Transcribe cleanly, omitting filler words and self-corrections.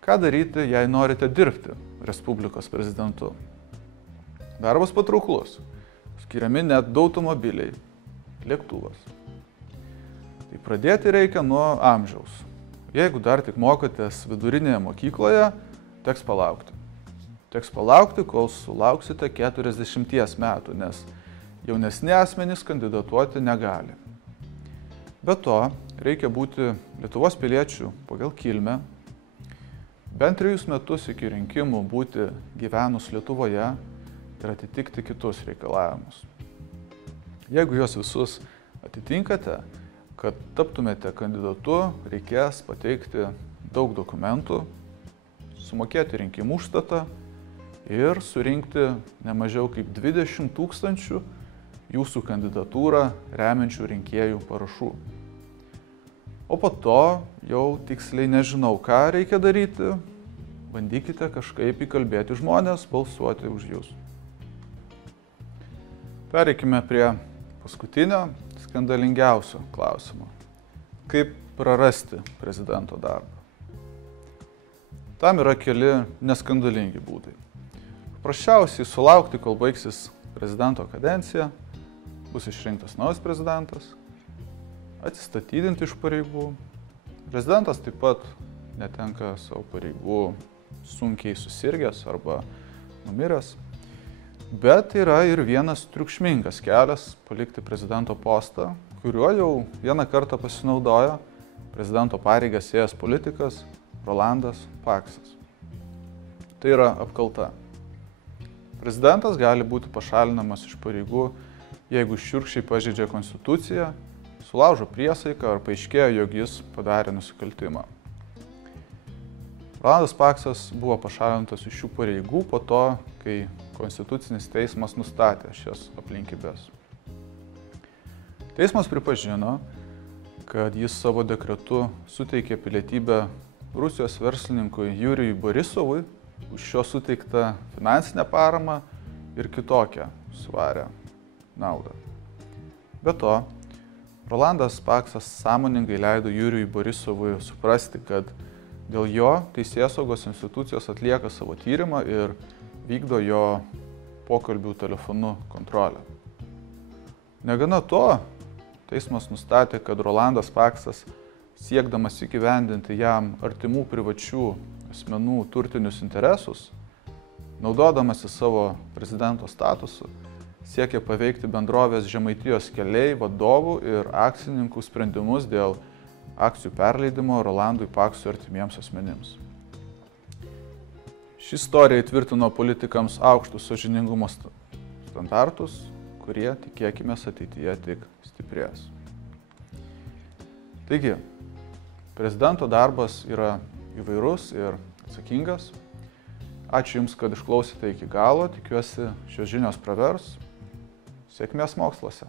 Ką daryti, jei norite dirbti Respublikos prezidentu? Darbas patrauklus. Skiriami net 2 automobiliai, lėktuvas. Tai pradėti reikia nuo amžiaus. Jeigu dar tik mokotės vidurinėje mokykloje, teks palaukti. Teks palaukti, kol sulauksite 40 metų, nes jaunesni asmenys kandidatuoti negali. Be to, reikia būti Lietuvos piliečių pagal kilmę, bent 3 metus iki rinkimų būti gyvenus Lietuvoje ir atitikti kitus reikalavimus. Jeigu juos visus atitinkate, kad taptumėte kandidatu, reikės pateikti daug dokumentų, sumokėti rinkimų užstatą ir surinkti ne mažiau kaip 20 000 jūsų kandidatūrą remiančių rinkėjų parašų. O po to jau tiksliai nežinau, ką reikia daryti, bandykite kažkaip įkalbėti žmonės balsuoti už jūs. Pereikime prie paskutinio, skandalingiausio klausimo. Kaip prarasti prezidento darbą? Tam yra keli neskandalingi būdai. Paprasčiausiai sulaukti, kol baigsis prezidento kadencija, bus išrinktas naujas prezidentas, atsistatydinti iš pareigų. Prezidentas taip pat netenka savo pareigų sunkiai susirgęs arba numiręs. Bet yra ir vienas triukšmingas kelias palikti prezidento postą, kuriuo jau vieną kartą pasinaudojo prezidento pareigas ėjęs politikas Rolandas Paksas. Tai yra apkalta. Prezidentas gali būti pašalinamas iš pareigų, jeigu šiurkščiai pažeidžia konstituciją, sulaužo priesaiką ar paaiškėjo, jog jis padarė nusikaltimą. Rolandas Paksas buvo pašalintas iš šių pareigų po to, kai Konstitucinis teismas nustatė šias aplinkybės. Teismas pripažino, kad jis savo dekretu suteikė pilietybę Rusijos verslininkui Jurijui Borisovui už šio suteiktą finansinę paramą ir kitokią svarią naudą. Be to, Rolandas Paksas sąmoningai leido Jurijui Borisovui suprasti, kad dėl jo teisėsaugos institucijos atlieka savo tyrimą ir vykdo jo pokalbių telefonu kontrolę. Negana to, teismas nustatė, kad Rolandas Paksas, siekdamas įgyvendinti jam artimų privačių asmenų turtinius interesus, naudodamasi savo prezidento statusu, siekė paveikti bendrovės Žemaitijos keliai vadovų ir akcininkų sprendimus dėl akcijų perleidimo Rolandui Paksui artimiems asmenims. Ši istorija įtvirtino politikams aukštus sąžiningumo standartus, kurie, tikėkimės, ateityje tik stiprės. Taigi, prezidento darbas yra įvairus ir atsakingas. Ačiū Jums, kad išklausėte iki galo. Tikiuosi, šios žinios pravers. Sėkmės moksluose.